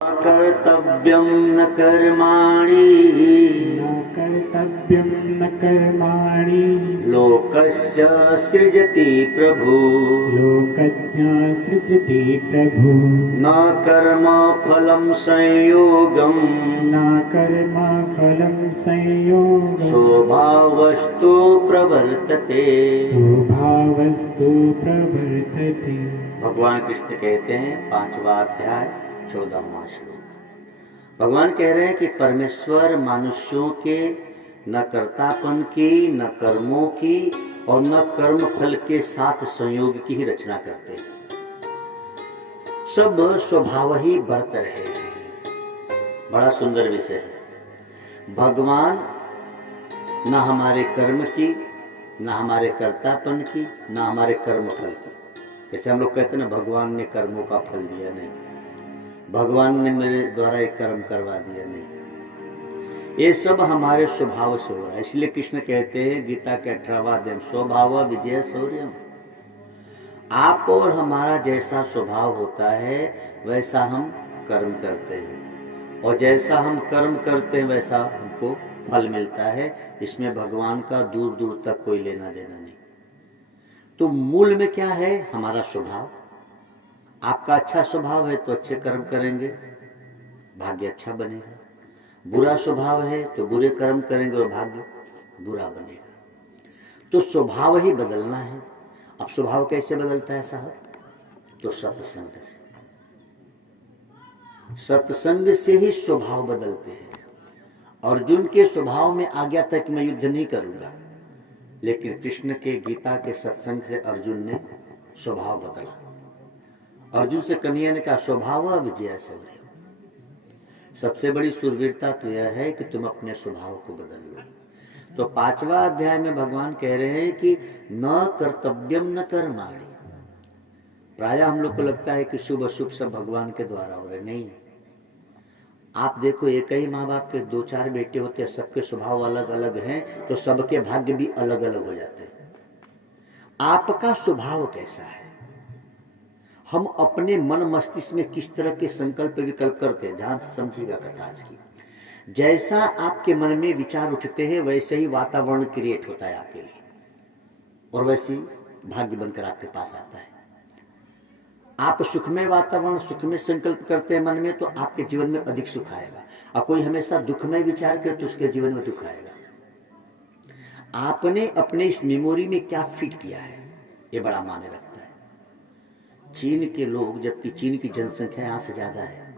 कर्तव्यं न कर्माणि लोकस्य सृजति प्रभु न कर्म फलं संयोगम् स्वभावस्तु प्रवर्तते। भगवान कृष्ण कहते हैं 5वां अध्याय 14वां श्लोक। भगवान कह रहे हैं कि परमेश्वर मनुष्यों के न कर्तापन की, न कर्मों की और न कर्म फल के साथ संयोग की ही रचना करते हैं। सब स्वभाव ही बरत रहे हैं। बड़ा सुंदर विषय है। भगवान न हमारे कर्म की, न हमारे कर्तापन की, न हमारे कर्म फल की। जैसे हम लोग कहते हैं ना, भगवान ने कर्मों का फल दिया, नहीं। भगवान ने मेरे द्वारा एक कर्म करवा दिया, नहीं। ये सब हमारे स्वभाव से हो रहा है। इसलिए कृष्ण कहते हैं गीता के 18वां अध्याय, स्वभाव विजय शौर्यम। आप और हमारा जैसा स्वभाव होता है वैसा हम कर्म करते हैं, और जैसा हम कर्म करते हैं वैसा हमको फल मिलता है। इसमें भगवान का दूर दूर तक कोई लेना देना नहीं। तो मूल में क्या है? हमारा स्वभाव। आपका अच्छा स्वभाव है तो अच्छे कर्म करेंगे, भाग्य अच्छा बनेगा। बुरा स्वभाव है तो बुरे कर्म करेंगे और भाग्य बुरा बनेगा। तो स्वभाव ही बदलना है। अब स्वभाव कैसे बदलता है साहब? तो सत्संग से। सत्संग से ही स्वभाव बदलते हैं। अर्जुन के स्वभाव में आ गया था कि मैं युद्ध नहीं करूंगा, लेकिन कृष्ण के गीता के सत्संग से अर्जुन ने स्वभाव बदला। अर्जुन से कन्हैया ने कहा स्वभाव विजय शौर्य। सबसे बड़ी शूरवीरता तो यह है कि तुम अपने स्वभाव को बदल लो। तो 5वां अध्याय में भगवान कह रहे हैं कि न कर्तव्यम न कर्माणि। प्रायः हम लोग को लगता है कि शुभ अशुभ सब भगवान के द्वारा हो रहे, नहीं। आप देखो, एक ही माँ बाप के 2-4 बेटे होते हैं, सबके स्वभाव अलग अलग हैं, तो सबके भाग्य भी अलग अलग हो जाते हैं। आपका स्वभाव कैसा है? हम अपने मन मस्तिष्क में किस तरह के संकल्प विकल्प करते हैं, ध्यान से समझिएगा कथा आज की। जैसा आपके मन में विचार उठते हैं वैसे ही वातावरण क्रिएट होता है आपके लिए, और वैसे ही भाग्य बनकर आपके पास आता है। आप सुखमय वातावरण, सुखमय संकल्प करते हैं मन में, तो आपके जीवन में अधिक सुख आएगा। और कोई हमेशा दुखमय विचार करे तो उसके जीवन में दुख आएगा। आपने अपने इस मेमोरी में क्या फिट किया है, ये बड़ा मायने रखता है। चीन के लोग, जबकि चीन की जनसंख्या यहाँ से ज्यादा है,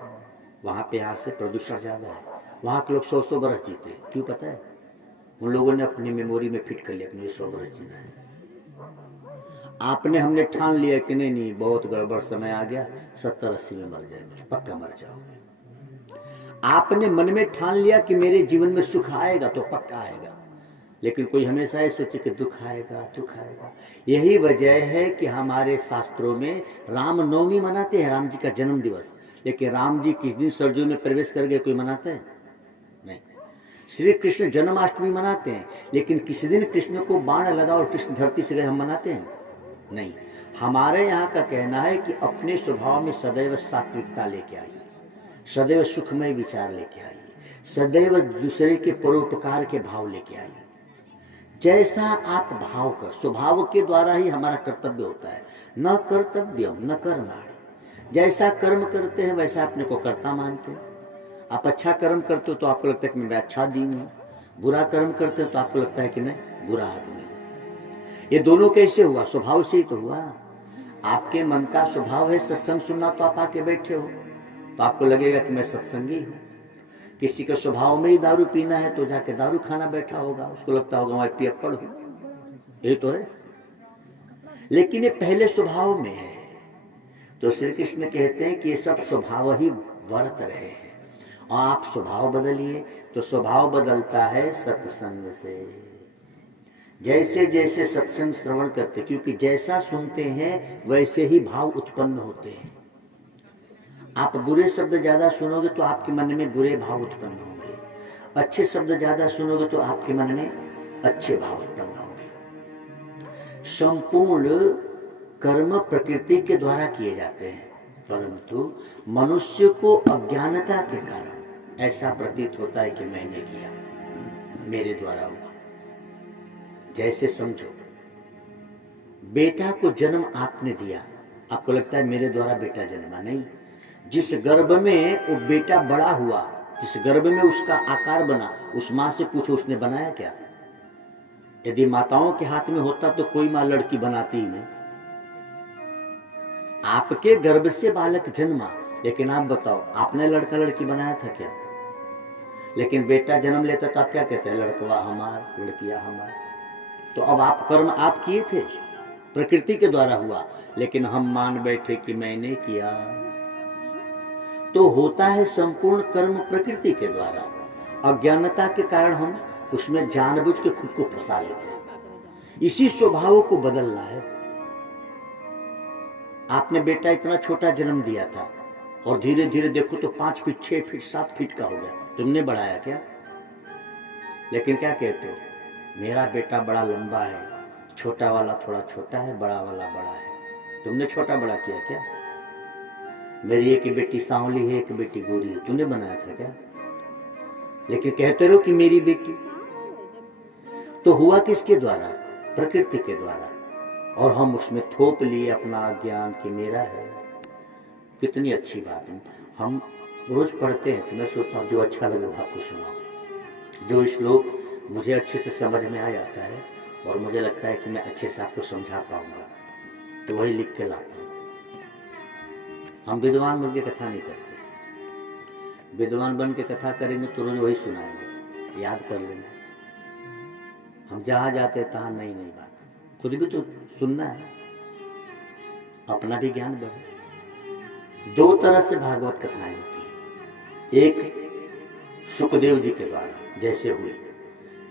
वहां पे यहाँ से प्रदूषण ज्यादा है, वहां के लोग 100-100 बरस जीते हैं। क्यों पता है? उन लोगों ने अपनी मेमोरी में फिट कर लिया अपने 100 बरस जीना है। आपने, हमने ठान लिया कि नहीं बहुत गड़बड़ समय आ गया, 70-80 में मर जाएंगे, पक्का मर जाओगे। आपने मन में ठान लिया कि मेरे जीवन में सुख आएगा, तो पक्का आएगा। लेकिन कोई हमेशा ये सोचे कि दुख आएगा, दुख आएगा। यही वजह है कि हमारे शास्त्रों में रामनवमी मनाते हैं, राम जी का जन्म दिवस। लेकिन राम जी किस दिन सरजू में प्रवेश कर गए, कोई मनाता है? नहीं। श्री कृष्ण जन्माष्टमी मनाते हैं, लेकिन किसी दिन कृष्ण को बाण लगा और कृष्ण धरती से गए, हम मनाते हैं? नहीं। हमारे यहाँ का कहना है कि अपने स्वभाव में सदैव सात्विकता लेके आइए, सदैव सुखमय विचार लेके आइए, सदैव दूसरे के परोपकार के भाव लेके आइए। जैसा आप भाव कर, स्वभाव के द्वारा ही हमारा कर्तव्य होता है। न कर्तव्यम न कर्माणि। जैसा कर्म करते हैं वैसा अपने को कर्ता मानते हैं। आप अच्छा कर्म करते हो तो आपको लगता है कि मैं अच्छा आदमी हूँ, बुरा कर्म करते हो तो आपको लगता है कि मैं बुरा आदमी हूँ। ये दोनों कैसे हुआ? स्वभाव से ही तो हुआ। आपके मन का स्वभाव है सत्संग सुनना, तो आप आके बैठे हो, तो आपको लगेगा कि मैं सत्संगी हूँ। किसी के स्वभाव में ही दारू पीना है तो जाके दारू खाना बैठा होगा, उसको लगता होगा मैं पियक्कड़ हूँ। ये तो है, लेकिन ये पहले स्वभाव में है। तो श्री कृष्ण कहते हैं कि ये सब स्वभाव ही वर्त रहे हैं, और आप स्वभाव बदलिए। तो स्वभाव बदलता है सत्संग से। जैसे जैसे सत्संग श्रवण करते, क्योंकि जैसा सुनते हैं वैसे ही भाव उत्पन्न होते हैं। आप बुरे शब्द ज्यादा सुनोगे तो आपके मन में बुरे भाव उत्पन्न होंगे, अच्छे शब्द ज्यादा सुनोगे तो आपके मन में अच्छे भाव उत्पन्न होंगे। संपूर्ण कर्म प्रकृति के द्वारा किए जाते हैं, परंतु मनुष्य को अज्ञानता के कारण ऐसा प्रतीत होता है कि मैंने किया, मेरे द्वारा हुआ। जैसे समझो, बेटा को जन्म आपने दिया, आपको लगता है मेरे द्वारा बेटा जन्मा, नहीं। जिस गर्भ में वो बेटा बड़ा हुआ, जिस गर्भ में उसका आकार बना, उस माँ से पूछो उसने बनाया क्या? यदि माताओं के हाथ में होता तो कोई माँ लड़की बनाती ही नहीं। आपके गर्भ से बालक जन्मा, लेकिन आप बताओ आपने लड़का लड़की बनाया था क्या? लेकिन बेटा जन्म लेता तो आप क्या कहते हैं? लड़कवा हमार, लड़कियां हमार। तो अब आप कर्म आप किए थे, प्रकृति के द्वारा हुआ, लेकिन हम मान बैठे कि मैंने किया। तो होता है संपूर्ण कर्म प्रकृति के द्वारा। अज्ञानता के कारण हम उसमें जानबूझ के खुद को फंसा लेते हैं। इसी स्वभाव को बदलना है। आपने बेटा इतना छोटा जन्म दिया था और धीरे धीरे देखो तो 5 फीट 6 फीट 7 फीट का हो गया, तुमने बढ़ाया क्या? लेकिन क्या कहते हो? मेरा बेटा बड़ा लंबा है, छोटा वाला थोड़ा छोटा है, बड़ा वाला बड़ा है। तुमने छोटा बड़ा किया क्या? मेरी एक बेटी सांवली है, एक बेटी गोरी है, तूने बनाया था क्या? लेकिन कहते रहो कि मेरी बेटी। तो हुआ किसके द्वारा? प्रकृति के द्वारा। और हम उसमें थोप लिए अपना ज्ञान कि मेरा है। कितनी अच्छी बात है। हम रोज पढ़ते हैं तो मैं सोचता हूँ जो अच्छा लगे वो आपको सुनाओ। जो श्लोक मुझे अच्छे से समझ में आ जाता है और मुझे लगता है कि मैं अच्छे से आपको समझा पाऊंगा, तो वही लिख के लाता हूँ। हम विद्वान बन के कथा नहीं करते। विद्वान बन के कथा करेंगे तो रोज वही सुनाएंगे, याद कर लेंगे। हम जहां जाते हैं तहां नई नई बात, खुद भी तो सुनना है, अपना भी ज्ञान बढ़े। 2 तरह से भागवत कथाएं होती है। एक सुखदेव जी के द्वारा जैसे हुई,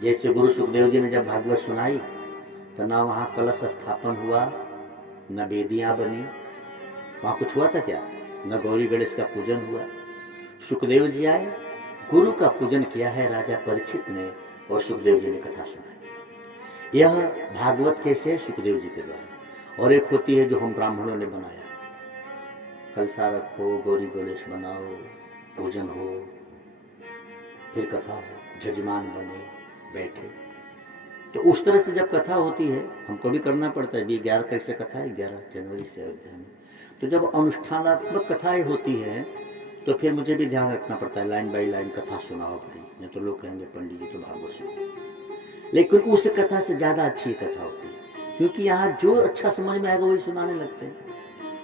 जैसे गुरु सुखदेव जी ने जब भागवत सुनाई तो ना वहां कलश स्थापन हुआ, न वेदियां बनी, वहां कुछ हुआ था क्या? न गौरी गणेश का पूजन हुआ। सुखदेव जी आए, गुरु का पूजन किया है राजा परीक्षित ने, और सुखदेव जी ने कथा सुनाई। यह भागवत कैसे? सुखदेव जी के द्वारा। और एक होती है जो हम ब्राह्मणों ने बनाया, कलसा रखो, गौरी गणेश बनाओ, पूजन हो, फिर कथा हो, जजमान बने, बैठे। तो उस तरह से जब कथा होती है, हमको भी करना पड़ता है। 11 तारीख से कथा है, 11 जनवरी से अयोध्या में। तो जब अनुष्ठानात्मक कथाएं होती हैं तो फिर मुझे भी ध्यान रखना पड़ता है, लाइन बाई लाइन कथा सुनाओ भाई, नहीं तो लोग कहेंगे पंडित जी तो भागवत सुनो। लेकिन उस कथा से ज्यादा अच्छी कथा होती है, क्योंकि यहाँ जो अच्छा समझ में आएगा वही सुनाने लगते हैं,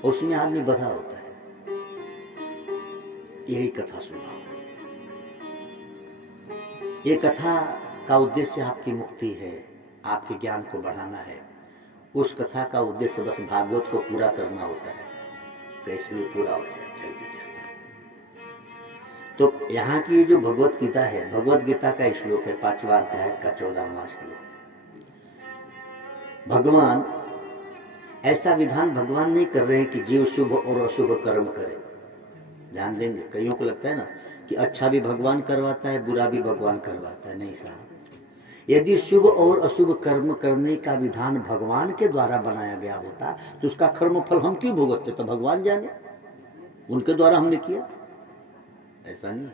और उसमें आदमी बधा होता है। यही कथा सुनाओ। ये कथा का उद्देश्य आपकी मुक्ति है, आपके ज्ञान को बढ़ाना है। उस कथा का उद्देश्य बस भागवत को पूरा करना होता है, कैसे भी पूरा हो जाए जल्दी जल्दी। तो यहाँ की जो भगवत गीता है, भगवत गीता का श्लोक है 5वां अध्याय का 14वां श्लोक। भगवान ऐसा विधान भगवान नहीं कर रहे हैं कि जीव शुभ और अशुभ कर्म करे। ध्यान देंगे, कईयों को लगता है ना कि अच्छा भी भगवान करवाता है, बुरा भी भगवान करवाता है। नहीं साहब, यदि शुभ और अशुभ कर्म करने का विधान भगवान के द्वारा बनाया गया होता तो उसका कर्म फल हम क्यों भुगतते? तो भगवान जाने, उनके द्वारा हमने किया, ऐसा नहीं।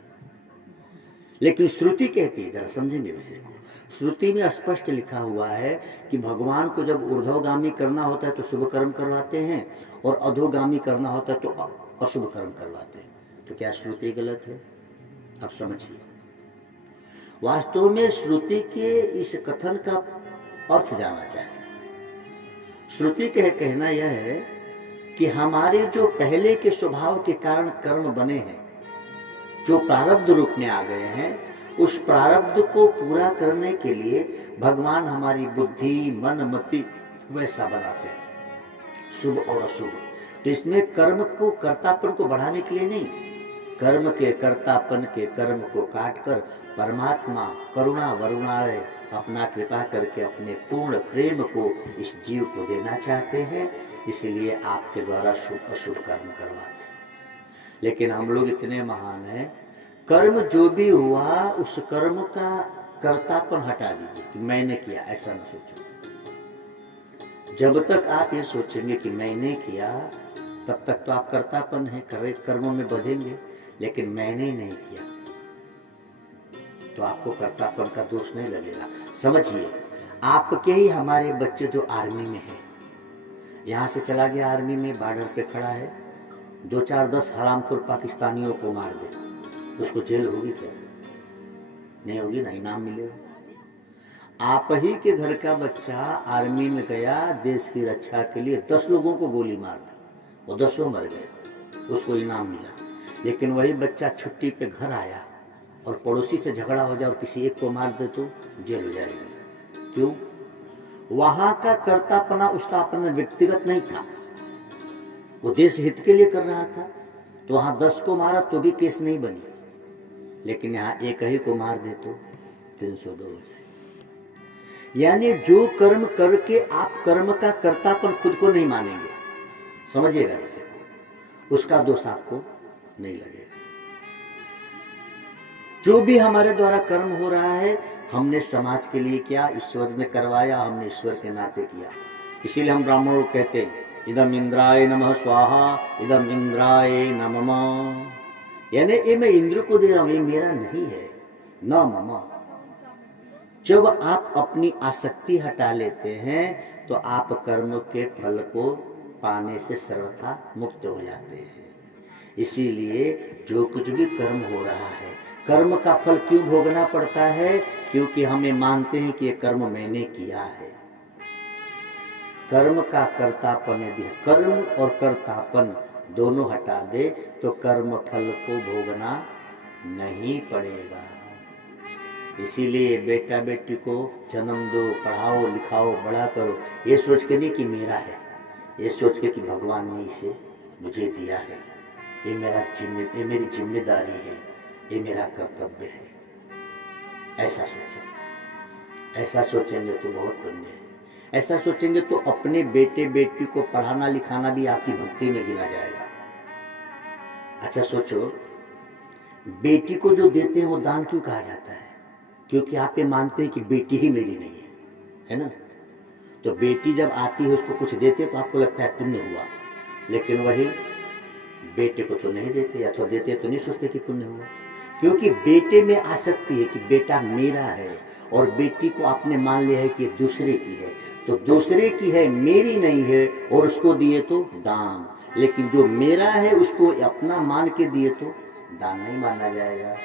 लेकिन श्रुति कहती है, जरा समझेंगे विषय को, श्रुति में स्पष्ट लिखा हुआ है कि भगवान को जब ऊर्ध्वगामी करना होता है तो शुभ कर्म करवाते हैं, और अधोगामी करना होता है तो अशुभ कर्म करवाते हैं। तो क्या श्रुति गलत है? अब समझिए, वास्तव में श्रुति के इस कथन का अर्थ जानना चाहिए। श्रुति का कहना यह है कि हमारे जो पहले के स्वभाव के कारण कर्म बने हैं, जो प्रारब्ध रूप में आ गए हैं, उस प्रारब्ध को पूरा करने के लिए भगवान हमारी बुद्धि, मन, मति वैसा बनाते हैं, शुभ और अशुभ। तो इसमें कर्म को, कर्तापन को बढ़ाने के लिए नहीं, कर्म के कर्तापन के कर्म को काटकर परमात्मा करुणा वरुणालय अपना कृपा करके अपने पूर्ण प्रेम को इस जीव को देना चाहते हैं, इसलिए आपके द्वारा शुभ अशुभ कर्म करवाते हैं। लेकिन हम लोग इतने महान हैं, कर्म जो भी हुआ उस कर्म का कर्तापन हटा दीजिए कि मैंने किया, ऐसा न सोचो। जब तक आप ये सोचेंगे कि मैंने किया तब तक तो आप कर्तापन है, कर्मों में बधेंगे, लेकिन मैंने नहीं किया तो आपको कर्तापन का दोष नहीं लगेगा। समझिए, आपके ही हमारे बच्चे जो आर्मी में है, यहाँ से चला गया आर्मी में, बॉर्डर पे खड़ा है, 2-4-10 हरामखोर पाकिस्तानियों को मार दे, उसको जेल होगी क्या? नहीं होगी ना, इनाम मिलेगा। आप ही के घर का बच्चा आर्मी में गया, देश की रक्षा के लिए 10 लोगों को गोली मार दी, वो 10 मर गए, उसको इनाम मिला। लेकिन वही बच्चा छुट्टी पे घर आया और पड़ोसी से झगड़ा हो जाए और किसी एक को मार दे तो जेल हो जाएगी। क्यों? वहां का कर्तापना उसका अपना व्यक्तिगत नहीं था, वो देश हित के लिए कर रहा था, तो वहां 10 को मारा तो भी केस नहीं बनी। लेकिन यहाँ एक ही को मार दे तो 302 हो जाए। यानी जो कर्म करके आप कर्म का कर्तापन खुद को नहीं मानेंगे, समझिएगा इसे, उसका दोष आपको नहीं लगेगा। जो भी हमारे द्वारा कर्म हो रहा है, हमने समाज के लिए किया, ईश्वर ने करवाया, हमने ईश्वर के नाते किया। इसीलिए हम ब्राह्मणों को कहते हैं, इदम इंद्राय नमः स्वाहा, इदम इंद्राय नमः। यानी ये मैं इंद्र को दे रहा हूं, ये मेरा नहीं है, न मम। जब आप अपनी आसक्ति हटा लेते हैं तो आप कर्म के फल को पाने से सर्वथा मुक्त हो जाते हैं। इसीलिए जो कुछ भी कर्म हो रहा है, कर्म का फल क्यों भोगना पड़ता है? क्योंकि हमें मानते हैं कि ये कर्म मैंने किया है। कर्म का कर्तापन यदि कर्म और कर्तापन दोनों हटा दे तो कर्म फल को भोगना नहीं पड़ेगा। इसीलिए बेटा बेटी को जन्म दो, पढ़ाओ लिखाओ, बड़ा करो, ये सोच के नहीं कि मेरा है, ये सोच के कि भगवान ने इसे मुझे दिया है, ये मेरी जिम्मेदारी है, ये मेरा कर्तव्य है। ऐसा सोचो। ऐसा सोचेंगे तो बहुत पुण्य है। ऐसा सोचेंगे तो अपने बेटे बेटी को पढ़ाना लिखाना भी आपकी भक्ति में गिना जाएगा। अच्छा सोचो, बेटी को जो देते हैं वो दान क्यों कहा जाता है? क्योंकि आप ये मानते हैं कि बेटी ही मेरी नहीं है ना? तो बेटी जब आती है उसको कुछ देते तो आपको लगता है पुण्य हुआ, लेकिन वही बेटे को तो नहीं देते, अथवा देते तो नहीं सोचते कि पुण्य हुआ। क्योंकि बेटे में आसक्ति है कि बेटा मेरा है, और बेटी को आपने मान लिया है कि दूसरे की है, तो दूसरे की है, मेरी नहीं है, और उसको दिए तो दान। लेकिन जो मेरा है उसको अपना मान के दिए तो दान नहीं माना जाएगा।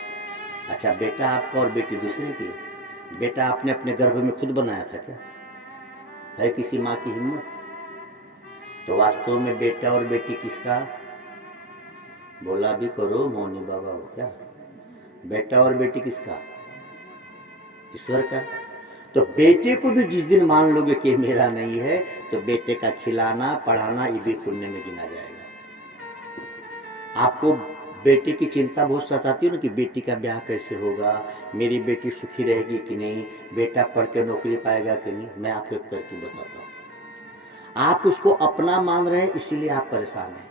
अच्छा, बेटा आपका और बेटी दूसरे की है। बेटा आपने अपने गर्भ में खुद बनाया था क्या? है किसी माँ की हिम्मत? तो वास्तव में बेटा और बेटी किसका? बोला भी करो, मौनी बाबा हो क्या? बेटा और बेटी किसका? ईश्वर का। तो बेटे को भी जिस दिन मान लोगे कि मेरा नहीं है, तो बेटे का खिलाना पढ़ाना ये भी पुण्य में गिना जाएगा। आपको बेटी की चिंता बहुत सताती है ना कि बेटी का ब्याह कैसे होगा, मेरी बेटी सुखी रहेगी कि नहीं, बेटा पढ़ के नौकरी पाएगा कि नहीं। मैं आपको एक तरकीब बताता हूँ। आप उसको अपना मान रहे हैं इसीलिए आप परेशान हैं।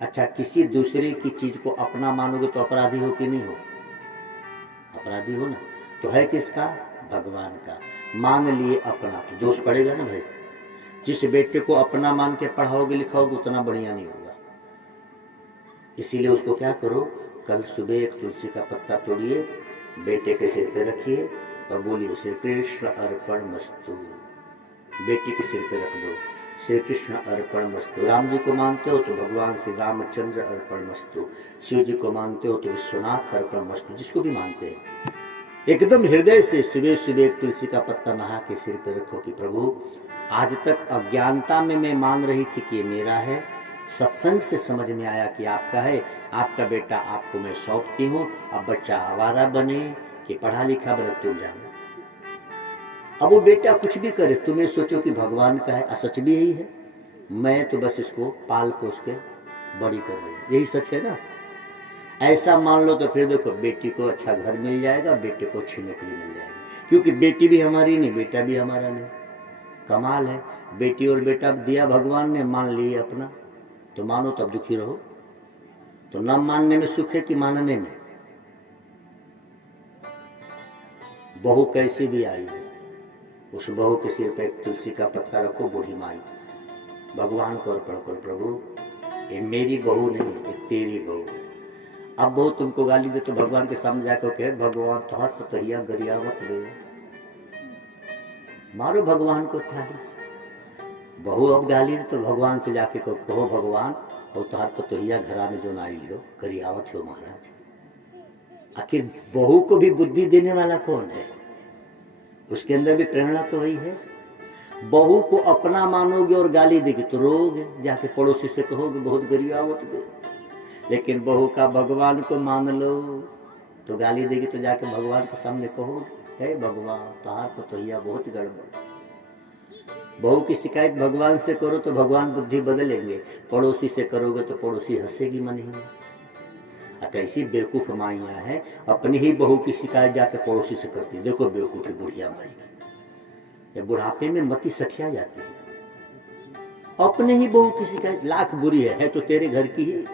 अच्छा, किसी दूसरे की चीज को अपना मानोगे तो अपराधी हो कि नहीं हो? अपराधी हो ना। तो है किसका? भगवान का। मान लिए अपना तो दोष पड़ेगा ना भाई। जिस बेटे को अपना मान के पढ़ाओगे लिखाओगे उतना बढ़िया नहीं होगा। इसीलिए उसको क्या करो, कल सुबह एक तुलसी का पत्ता तोड़िए, बेटे के सिर पे रखिए और बोलिए श्री कृष्ण अर्पणमस्तु। बेटी के सिर पे रख दो, श्री कृष्ण अर्पणमस्तु। राम जी को मानते हो तो भगवान श्री रामचंद्र अर्पणमस्तु। शिव जी को मानते हो तो विश्वनाथ अर्पणमस्तु। जिसको भी मानते हैं एकदम हृदय से सुबह सुबह एक तुलसी का पत्ता नहा के सिर पे रखो कि प्रभु, आज तक अज्ञानता में मैं मान रही थी कि ये मेरा है, सत्संग से समझ में आया कि आपका है, आपका बेटा आपको मैं सौंपती हूँ। अब बच्चा आवारा बने कि पढ़ा लिखा बने तुम जानो। अब वो बेटा कुछ भी करे, तुम्हें सोचो कि भगवान का है, असच भी यही है। मैं तो बस इसको पाल पोस के बड़ी कर रही हूँ, यही सच है ना। ऐसा मान लो तो फिर देखो, बेटी को अच्छा घर मिल जाएगा, बेटे को अच्छी नौकरी मिल जाएगी। क्योंकि बेटी भी हमारी नहीं, बेटा भी हमारा नहीं। कमाल है, बेटी और बेटा दिया भगवान ने, मान लिए अपना, तो मानो तब दुखी रहो। तो न मानने में सुख है कि मानने में? बहू कैसी भी आई है, उस बहू के सिर पे तुलसी का पत्ता रखो, बूढ़ी माई, भगवान को अर्पण करो। प्रभु, ये मेरी बहू नहीं, ये तेरी बहू है। अब बहू तुमको गाली दे तो भगवान के सामने जाकर कहे भगवान तोहर पतहिया गरियावत दे, मारो भगवान को थाली। बहू अब गाली दे तो भगवान से जाके कहो भगवान और तोहर पतहिया घरा में जो ना आई लो गरियावत हो महाराज। आखिर बहू को भी बुद्धि देने वाला कौन है? उसके अंदर भी प्रेरणा तो वही है। बहू को अपना मानोगे और गाली देगी तो रोगे, जाके पड़ोसी से कहोगे बहुत गरियावत दो। लेकिन बहू का भगवान को मान लो तो गाली देगी तो जाके भगवान के सामने कहोगे हे भगवान तोहार पतोहिया बहुत गड़बड़। बहू की शिकायत भगवान से करो तो भगवान बुद्धि बदलेंगे, पड़ोसी से करोगे तो पड़ोसी हंसेगी मन ही। अब ऐसी बेवकूफ माइयां है, अपनी ही बहू की शिकायत जाके पड़ोसी से करती। देखो बेवकूफी बुढ़िया माई की, बुढ़ापे में मति सठिया जाती है। अपने ही बहू की शिकायत लाख बुरी है तो तेरे घर की ही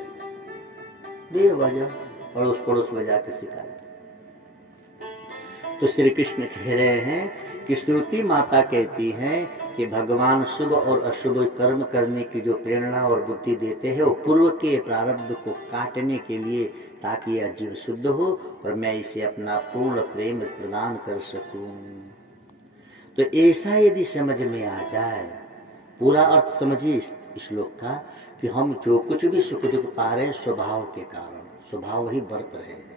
बेवजह पड़ोस पड़ोस में जाके शिकायत। तो श्री कृष्ण कह रहे हैं कि श्रुति माता कहती है कि भगवान शुभ और अशुभ कर्म करने की जो प्रेरणा और बुद्धि देते हैं वो पूर्व के प्रारब्ध को काटने के लिए, ताकि यह जीव शुद्ध हो और मैं इसे अपना पूर्ण प्रेम प्रदान कर सकूं। तो ऐसा यदि समझ में आ जाए, पूरा अर्थ समझिए इस श्लोक का कि हम जो कुछ भी सुख दुख पा रहे हैं स्वभाव के कारण, स्वभाव ही बरत रहे हैं,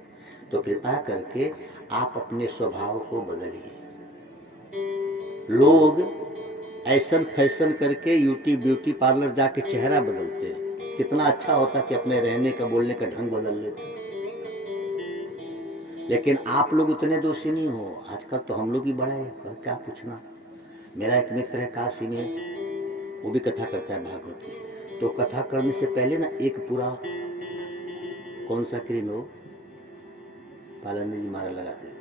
तो कृपा करके आप अपने स्वभाव को बदलिए। लोग ऐसा फैशन करके ब्यूटी पार्लर जाके चेहरा बदलते हैं। कितना अच्छा होता कि अपने रहने का बोलने का ढंग बदल लेते। लेकिन आप लोग उतने दोषी नहीं हो। आजकल तो हम लोग ही बड़े हैं, क्या पूछना। मेरा एक मित्र है काशी में, वो भी कथा करता है भागवत की। तो कथा करने से पहले ना एक पूरा कौन सा क्रीम हो पालंदी जी मारा लगाते हैं,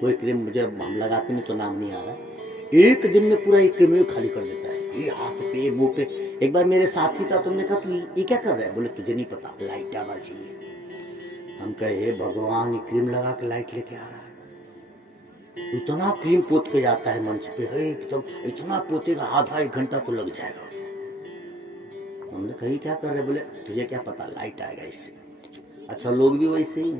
कोई क्रीम मुझे हम लगाते नहीं तो नाम नहीं आ रहा, एक दिन में पूरा एक क्रीम खाली कर देता है, ये हाथ पे मुंह पे। एक बार मेरे साथी था, तुमने कहा तू ये क्या कर रहा है? बोले तुझे नहीं पता, लाइट आना चाहिए। हम कहे हे भगवान, ये क्रीम लगा के लाइट लेके आ रहा है। इतना क्रीम पोत के जाता है मंच पे, एकदम इतना पोतेगा आधा एक घंटा तो लग जाएगा। हमने कही क्या कर रहे? बोले तुझे क्या पता, लाइट आएगा इससे। अच्छा, लोग भी वैसे ही,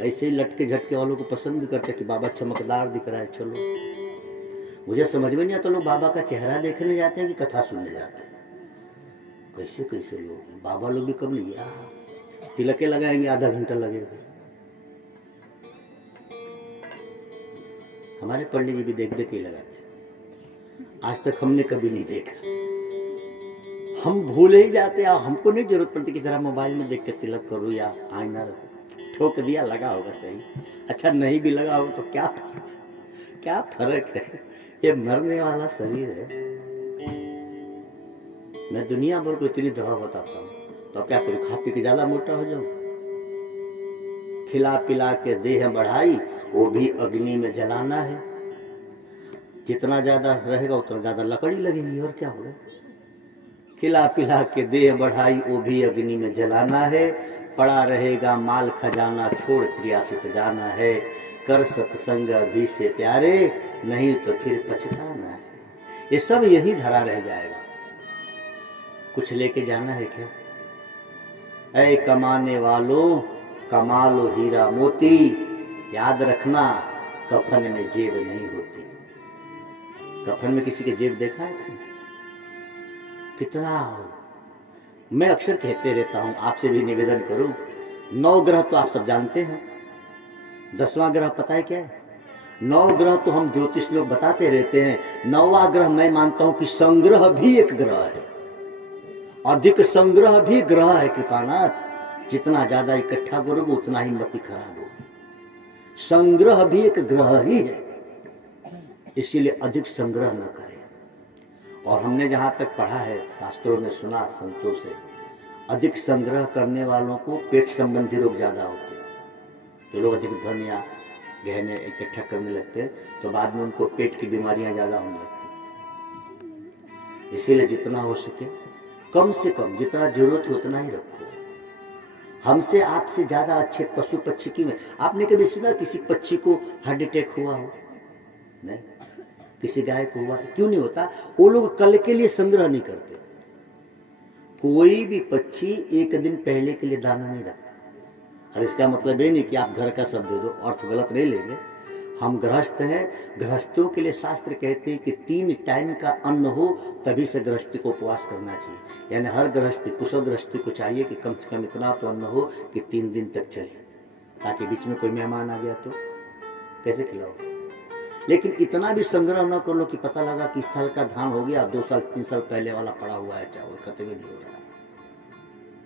ऐसे ही लटके झटके वालों को पसंद करते कि बाबा चमकदार दिख रहा है, चलो। मुझे समझ में नहीं आता, लोग बाबा का चेहरा देखने जाते हैं कि कथा सुनने जाते हैं। कैसे कैसे लोग हैं। बाबा लोग भी कम नहीं, तिलके लगाएंगे आधा घंटा लगेगा। हमारे पंडित जी भी देख देख के लगाते, आज तक हमने कभी नहीं देखा। हम भूले ही जाते हैं, हमको नहीं जरूरत पड़ती कि जरा मोबाइल में देख के तिलक करो या आईना रखो। ठोक दिया, लगा होगा सही। अच्छा नहीं भी लगा होगा तो क्या फर्क है? ये मरने वाला शरीर है। मैं दुनिया भर को इतनी दवा बताता हूँ, तो अब क्या करूँ? खा पी के ज्यादा मोटा हो जाऊं? खिला पिला के देह बढ़ाई, वो भी अग्नि में जलाना है। जितना ज्यादा रहेगा उतना ज्यादा लकड़ी लगेगी, और क्या होगा? खिला पिला के देह बढ़ाई, वो भी अग्नि में जलाना है। पड़ा रहेगा माल खजाना, छोड़ त्रियासुत जाना है। कर सत्संग अभी से प्यारे, नहीं तो फिर पछताना है। ये सब यही धरा रह जाएगा। कुछ लेके जाना है क्या? ऐ कमाने वालों, कमा लो हीरा मोती। याद रखना, कफन में जेब नहीं होती। कफन में किसी के जेब देखा है? कितना मैं अक्सर कहते रहता हूं, आपसे भी निवेदन करूं। 9 ग्रह तो आप सब जानते हैं। 10वां ग्रह पता है क्या है? 9 ग्रह तो हम ज्योतिष लोग बताते रहते हैं। 9वां ग्रह मैं मानता हूं कि संग्रह भी एक ग्रह है, अधिक संग्रह भी ग्रह है। कृपानाथ, जितना ज्यादा इकट्ठा करोगे उतना ही मति खराब होगी। संग्रह भी एक ग्रह ही है, इसीलिए अधिक संग्रह न करें। और हमने जहां तक पढ़ा है, शास्त्रों में सुना संतों से, अधिक संग्रह करने वालों को पेट संबंधी रोग ज्यादा होते हैं। तो लोग अधिक धन या गहने इकट्ठा करने लगते हैं, तो बाद में उनको पेट की बीमारियां ज्यादा होने लगती हैं। इसीलिए जितना हो सके कम से कम, जितना जरूरत है उतना ही रखो। हमसे आपसे ज्यादा अच्छे पशु पक्षी की में आपने कभी सुना किसी पक्षी को हार्ट अटैक हुआ हो? नहीं। किसी गाय को हुआ? क्यों नहीं होता? वो लोग कल के लिए संग्रह नहीं करते। कोई भी पक्षी एक दिन पहले के लिए दाना नहीं रखता। अब इसका मतलब ये नहीं कि आप घर का सब दे दो, अर्थ गलत नहीं लेंगे। हम गृहस्थ हैं, गृहस्थों के लिए शास्त्र कहते हैं कि 3 टाइम का अन्न हो, तभी से गृहस्थी को उपवास करना चाहिए। यानी हर गृहस्थी, कुशल गृहस्थी को चाहिए कि कम से कम इतना तो अन्न हो कि 3 दिन तक चले, ताकि बीच में कोई मेहमान आ गया तो कैसे खिलाओ। लेकिन इतना भी संग्रह न कर लो कि पता लगा कि इस साल का धान हो गया, 2 साल 3 साल पहले वाला पड़ा हुआ है, चावल खत्म ही नहीं हो रहा,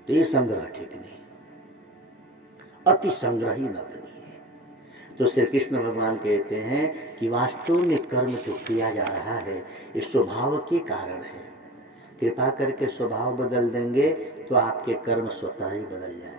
तो ये संग्रह ठीक नहीं। अति संग्रही न बनिए। तो श्री कृष्ण भगवान कहते हैं कि वास्तव में कर्म जो किया जा रहा है ये स्वभाव के कारण है। कृपा करके स्वभाव बदल देंगे तो आपके कर्म स्वतः ही बदल जाएंगे।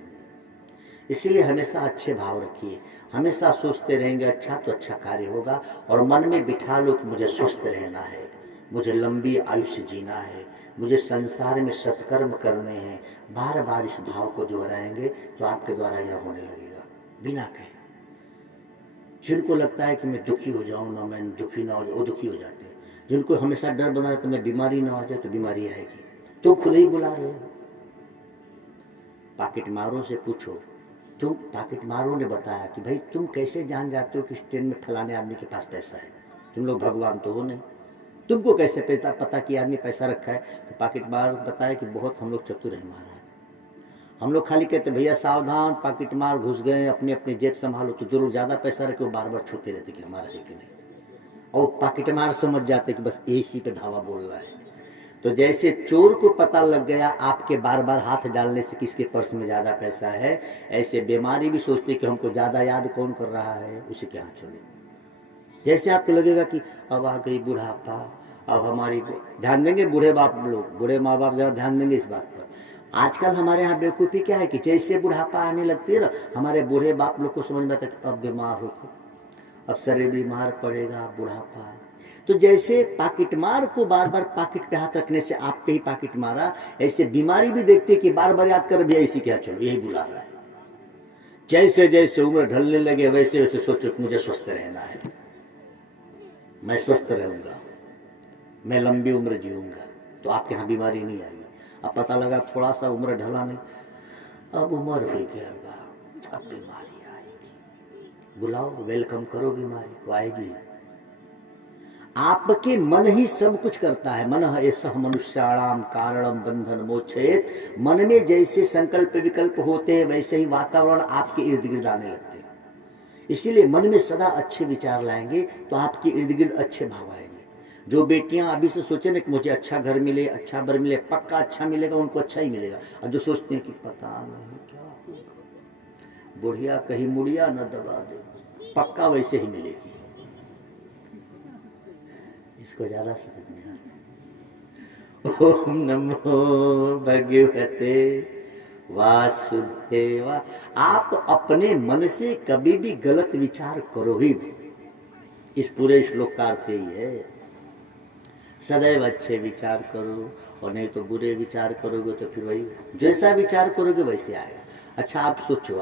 इसलिए हमेशा अच्छे भाव रखिए, हमेशा सोचते रहेंगे अच्छा तो अच्छा कार्य होगा, और मन में बिठा लो कि मुझे स्वस्थ रहना है, मुझे लंबी आयुष्य जीना है, मुझे संसार में सत्कर्म करने हैं। बार बार इस भाव को दोहराएंगे तो आपके द्वारा यह होने लगेगा बिना कहे। जिनको लगता है कि मैं दुखी हो जाऊं ना, मैं दुखी ना हो जाऊं, वो दुखी हो जाते हैं। जिनको हमेशा डर बना रहता है मैं बीमारी ना आ जाए तो बीमारी आएगी, तो खुद ही बुला रहे हो। पॉकेट मारों से पूछो, तुम पॉकेट मारों ने बताया कि भाई तुम कैसे जान जाते हो कि इस ट्रेन में फलाने आदमी के पास पैसा है? तुम लोग भगवान तो हो नहीं, तुमको कैसे पता कि आदमी पैसा रखा है? तो पॉकेट मार बताया कि बहुत हम लोग चतुर हैं महाराज। हम लोग खाली कहते भैया सावधान, पॉकेट मार घुस गए, अपने अपने जेब संभालो। तो जो लोग ज्यादा पैसा रखे वो बार बार छूते रहते कि हमारा है कि नहीं, और पॉकेट मार समझ जाते कि बस इसी पे धावा बोल रहा है। तो जैसे चोर को पता लग गया आपके बार बार हाथ डालने से किसके पर्स में ज्यादा पैसा है, ऐसे बीमारी भी सोचते कि हमको ज्यादा याद कौन कर रहा है, उसी के हाथ चलो। जैसे आपको लगेगा कि अब आ गई बुढ़ापा, अब हमारी, ध्यान देंगे बूढ़े बाप लोग, बूढ़े माँ बाप जरा ध्यान देंगे इस बात पर। आजकल हमारे यहाँ बेवकूफ़ी क्या है कि जैसे बुढ़ापा आने लगती है ना, हमारे बूढ़े बाप लोग को समझ में आता है कि अब बीमार हो, अब शरीर बीमार पड़ेगा, बुढ़ापा। तो जैसे पॉकेट मार को बार बार पॉकेट पे हाथ रखने से आप पे ही पॉकेट मारा, ऐसे बीमारी भी देखते कि बार बार याद कर भैया इसी क्या चलो यही बुला रहा है। जैसे जैसे उम्र ढलने लगे वैसे वैसे सोचो कि मुझे स्वस्थ रहना है, मैं स्वस्थ रहूंगा, मैं लंबी उम्र जीऊंगा, तो आपके यहाँ बीमारी नहीं आएगी। अब पता लगा थोड़ा सा उम्र ढला नहीं, अब उम्र हो गया, अब बीमारी आएगी। बुलाओ, वेलकम करो, बीमारी को आएगी। आपके मन ही सब कुछ करता है। मन ऐसा मनुष्याणाम कारणम बंधन मोक्षेत। मन में जैसे संकल्प विकल्प होते हैं वैसे ही वातावरण आपके इर्द गिर्द आने लगते हैं। इसीलिए मन में सदा अच्छे विचार लाएंगे तो आपके इर्द गिर्द अच्छे भाव आएंगे। जो बेटियां अभी से सोचे ना कि मुझे अच्छा घर मिले, अच्छा बर मिले, पक्का अच्छा मिलेगा, उनको अच्छा ही मिलेगा। और जो सोचते हैं कि पता नहीं क्या होगा, बुढ़िया कहीं मुड़िया न दबा दे, पक्का वैसे ही मिलेगी। इसको ज्यादा समझ में आ। ओम नमो भगवते वासुदेवा। आप अपने मन से कभी भी गलत विचार करो ही नहीं। इस पूरे श्लोक का अर्थ यही है, सदैव अच्छे विचार करो, और नहीं तो बुरे विचार करोगे तो फिर वही जैसा विचार करोगे वैसे आएगा। अच्छा आप सोचो,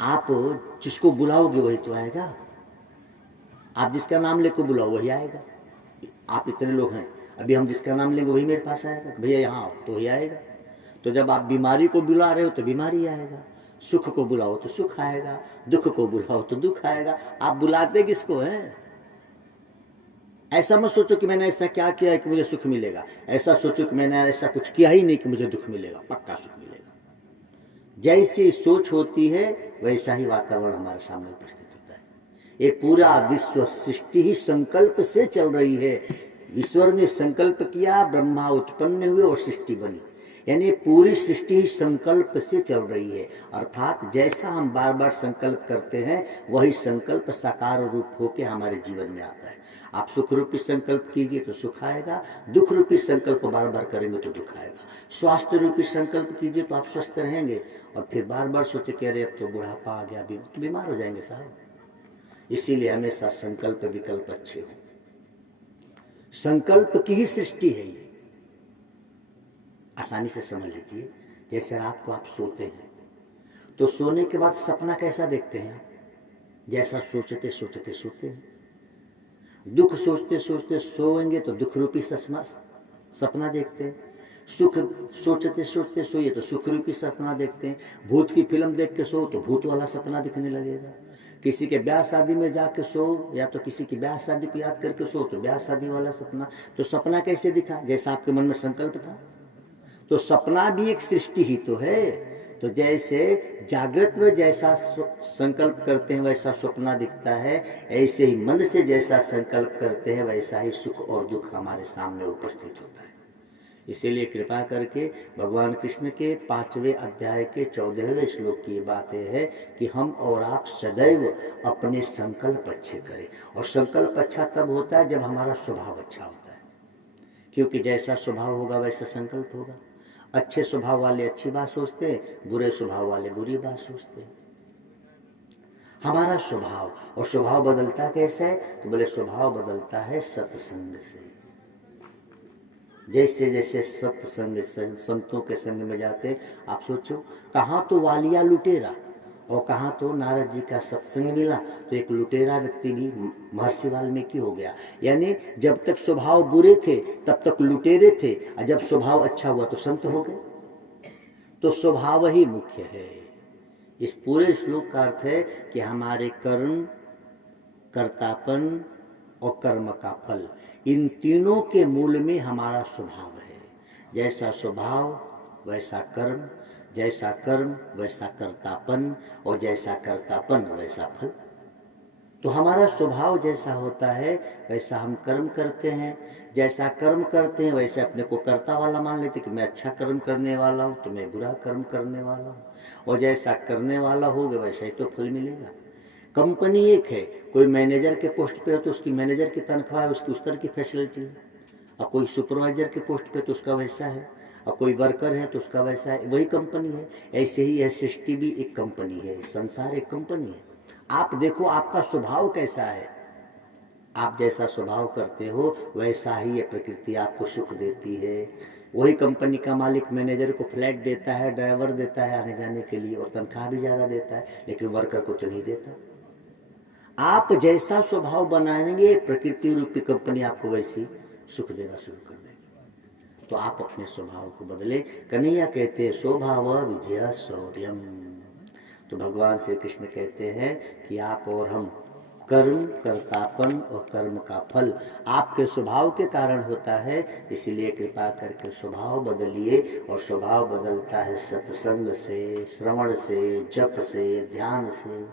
आप जिसको बुलाओगे वही तो आएगा, आप जिसका नाम लेकर बुलाओ वही आएगा। आप इतने लोग हैं, अभी हम जिसका नाम लेंगे वही मेरे पास आएगा, भैया यहाँ आओ तो वही आएगा। तो जब आप बीमारी को बुला रहे हो तो बीमारी आएगा, सुख को बुलाओ तो सुख आएगा, दुख को बुलाओ तो दुख आएगा। आप बुलाते किसको हैं? ऐसा मत सोचो कि मैंने ऐसा क्या किया है कि मुझे सुख मिलेगा, ऐसा सोचो कि मैंने ऐसा कुछ किया ही नहीं कि मुझे दुख मिलेगा, पक्का सुख मिलेगा। जैसी सोच होती है वैसा ही वातावरण हमारे सामने उपस्थित होता है। ये पूरा विश्व सृष्टि ही संकल्प से चल रही है। ईश्वर ने संकल्प किया, ब्रह्मा उत्पन्न हुए और सृष्टि बनी, यानी पूरी सृष्टि ही संकल्प से चल रही है। अर्थात जैसा हम बार बार संकल्प करते हैं वही संकल्प साकार रूप होकर हमारे जीवन में आता है। आप सुख रूपी संकल्प कीजिए तो सुख आएगा, दुख रूपी संकल्प बार बार करेंगे तो दुख आएगा। स्वास्थ्य रूपी संकल्प कीजिए तो आप स्वस्थ रहेंगे, और फिर बार बार सोचे कि अरे अब तो बुढ़ापा आ गया, तो बीमार हो जाएंगे साहब। इसीलिए हमेशा संकल्प विकल्प अच्छे हो। संकल्प की ही सृष्टि है ये, आसानी से समझ लीजिए। जैसे रात को आप सोते हैं तो सोने के बाद सपना कैसा देखते हैं? जैसा सोचते सोचते सोते हैं। दुख सोचते सोचते सोएंगे तो दुख रूपी सपना देखते हैं। सुख सोचते सोचते सोइए तो सुख रूपी सपना देखते हैं, भूत की फिल्म देख के सो तो भूत वाला सपना दिखने लगेगा, किसी के ब्याह शादी में जाके सो या तो किसी की ब्याह शादी को याद करके सो तो ब्याह शादी वाला सपना। तो सपना कैसे दिखा? जैसा आपके मन में संकल्प था। तो सपना भी एक सृष्टि ही तो है। तो जैसे जागृत में जैसा संकल्प करते हैं वैसा सपना दिखता है, ऐसे ही मन से जैसा संकल्प करते हैं वैसा ही सुख और दुख हमारे सामने उपस्थित होता है। इसीलिए कृपा करके भगवान कृष्ण के 5वें अध्याय के 14वें श्लोक की बातें है कि हम और आप सदैव अपने संकल्प अच्छे करें। और संकल्प अच्छा तब होता है जब हमारा स्वभाव अच्छा होता है, क्योंकि जैसा स्वभाव होगा वैसा संकल्प होगा। अच्छे स्वभाव वाले अच्छी बात सोचते हैं, बुरे स्वभाव वाले बुरी बात सोचते हैं। हमारा स्वभाव, और स्वभाव बदलता कैसे है? तो बोले स्वभाव बदलता है सत्संग से। जैसे जैसे सत्संग संतों के संग में जाते, आप सोचो कहाँ तो वालिया लुटेरा और कहाँ तो नारद जी का सत्संग मिला, तो एक लुटेरा व्यक्ति भी महर्षि वाल्मीकि हो गया। यानी जब तक स्वभाव बुरे थे तब तक लुटेरे थे, और जब स्वभाव अच्छा हुआ तो संत हो गए। तो स्वभाव ही मुख्य है। इस पूरे श्लोक का अर्थ है कि हमारे कर्म, कर्तापन और कर्म का फल, इन तीनों के मूल में हमारा स्वभाव है। जैसा स्वभाव वैसा कर्म, जैसा कर्म वैसा कर्तापन, और जैसा कर्तापन वैसा फल। तो हमारा स्वभाव जैसा होता है वैसा हम कर्म करते हैं, जैसा कर्म करते हैं वैसे अपने को कर्ता वाला मान लेते कि मैं अच्छा कर्म करने वाला हूँ तो मैं बुरा कर्म करने वाला हूँ, और जैसा करने वाला होगा वैसा ही तो फल मिलेगा। कंपनी एक है, कोई मैनेजर के पोस्ट पे हो तो उसकी मैनेजर की तनख्वाह है, उसकी उस तरह की फैसिलिटी है, और कोई सुपरवाइजर के पोस्ट पे तो उसका वैसा है, और कोई वर्कर है तो उसका वैसा है। वही कंपनी है। ऐसे ही यह सृष्टि भी एक कंपनी है, संसार एक कंपनी है। आप देखो आपका स्वभाव कैसा है, आप जैसा स्वभाव करते हो वैसा ही ये प्रकृति आपको सुख देती है। वही कंपनी का मालिक मैनेजर को फ्लैट देता है, ड्राइवर देता है आने जाने के लिए, और तनख्वाह भी ज़्यादा देता है, लेकिन वर्कर को तो नहीं देता। आप जैसा स्वभाव बनाएंगे प्रकृति रूपी कंपनी आपको वैसी सुख देना शुरू कर देगी। तो आप अपने स्वभाव को बदले। कन्हैया कहते हैं स्वभाव विजय शौर्यम। तो भगवान श्री कृष्ण कहते हैं कि आप और हम, कर्म, कर्तापन और कर्म का फल आपके स्वभाव के कारण होता है। इसीलिए कृपा करके स्वभाव बदलिए, और स्वभाव बदलता है सत्संग से, श्रवण से, जप से, ध्यान से।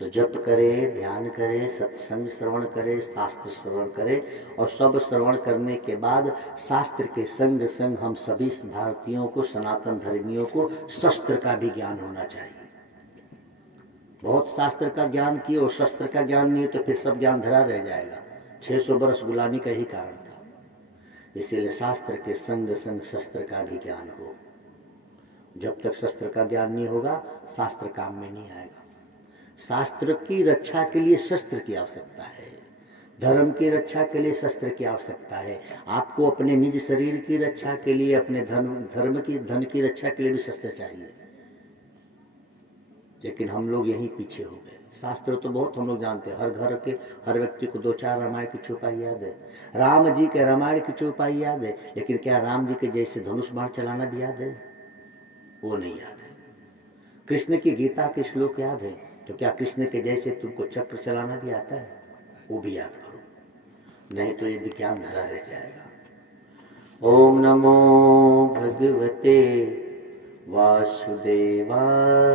तो जप करे, ध्यान करे, सत्संग श्रवण करे, शास्त्र श्रवण करे, और सब श्रवण करने के बाद शास्त्र के संग संग हम सभी भारतीयों को, सनातन धर्मियों को शस्त्र का भी ज्ञान होना चाहिए। बहुत शास्त्र का ज्ञान किए और शस्त्र का ज्ञान नहीं तो फिर सब ज्ञान धरा रह जाएगा। 600 वर्ष गुलामी का ही कारण था। इसीलिए शास्त्र के संग संग शस्त्र का भी ज्ञान हो। जब तक शस्त्र का ज्ञान नहीं होगा शास्त्र काम में नहीं आएगा। शास्त्र की रक्षा के लिए शस्त्र की आवश्यकता है, धर्म की रक्षा के लिए शस्त्र की आवश्यकता है। आपको अपने निज शरीर की रक्षा के लिए, अपने धन की रक्षा के लिए भी शस्त्र चाहिए। लेकिन हम लोग यहीं पीछे हो गए। शास्त्र तो बहुत हम लोग जानते हैं, हर घर के हर व्यक्ति को 2-4 रामायण की चौपाई याद है, राम जी के रामायण की चौपाई याद है, लेकिन क्या राम जी के जैसे धनुष बाण चलाना भी याद है? वो नहीं याद है। कृष्ण की गीता के श्लोक याद है, तो क्या कृष्ण के जैसे तुमको चक्र चलाना भी आता है? वो भी याद करो, नहीं तो ये विज्ञान धरा रह जाएगा। ओम नमो भगवते वासुदेवाय।